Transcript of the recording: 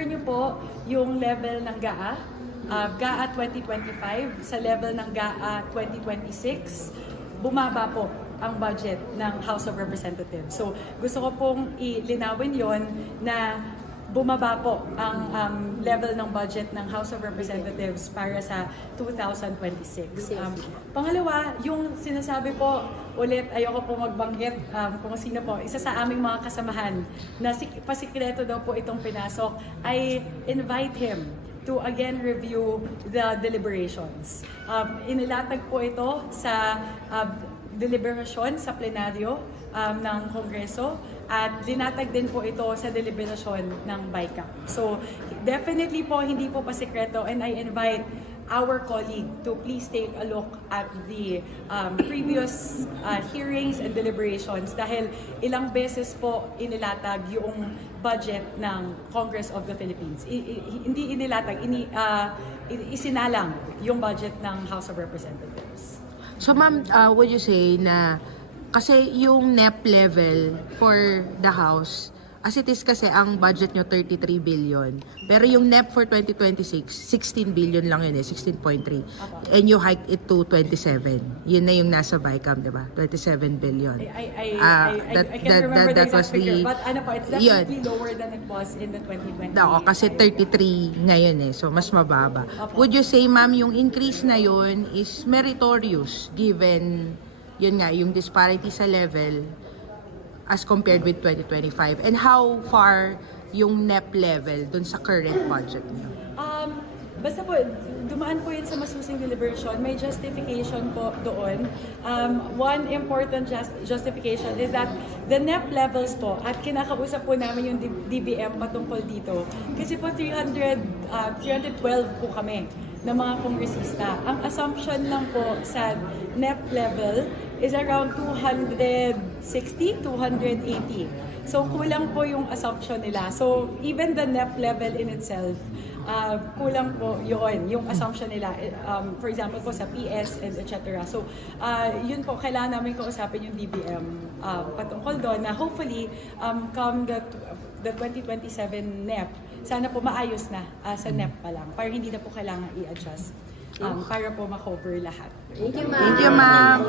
Niyo po yung level ng GAA, GAA 2025 sa level ng GAA 2026, bumaba po ang budget ng House of Representatives. So gusto ko pong ilinawin yon na bumaba po ang level ng budget ng House of Representatives para sa 2026. Pangalawa, yung sinasabi po, ulit ayoko po magbanggit kung sino po, isa sa aming mga kasamahan na pasikreto daw po itong pinasok, I invite him to again review the deliberations. Inilatag po ito sa deliberasyon sa plenaryo ng Kongreso at dinatag din po ito sa deliberasyon ng BICAM. So definitely po hindi po pasikreto, and I invite our colleague to please take a look at the previous hearings and deliberations dahil ilang beses po inilatag yung budget ng Congress of the Philippines. Hindi inilatag, isinalang yung budget ng House of Representatives. So ma'am, would you say na kasi yung NEP level for the House, as it is kasi ang budget nyo 33 billion, pero yung NEP for 2026, 16 billion lang yun 16.3. And you hiked it to 27. Yun na yung nasa BICAM, di ba? 27 billion. I can't remember the exact figure, but ano po, it's definitely lower than it was in the 2020. Kasi 33 ngayon so mas mababa. Would you say, ma'am, yung increase na yun is meritorious given yun nga, yung disparity sa level as compared with 2025? And how far yung NEP level dun sa current budget niyo? Basta po, dumaan po yun sa masusing deliberation. May justification po doon. One important justification is that the NEP levels po, at kinakausap po namin yung DBM patungkol dito, kasi po 312 po kami ng mga kongresista. Ang assumption lang po sa NEP level is around 260, 280. So kulang po yung assumption nila. So even the NEP level in itself, kulang po yun, yung assumption nila. For example po sa PS and etc. So yun po, kailangan namin kausapin yung DBM patungkol doon na hopefully come the 2027 NEP, sana po maayos na sa NEP pa lang para hindi na po kailangan i-adjust para po ma-cover lahat. Thank you, ma'am.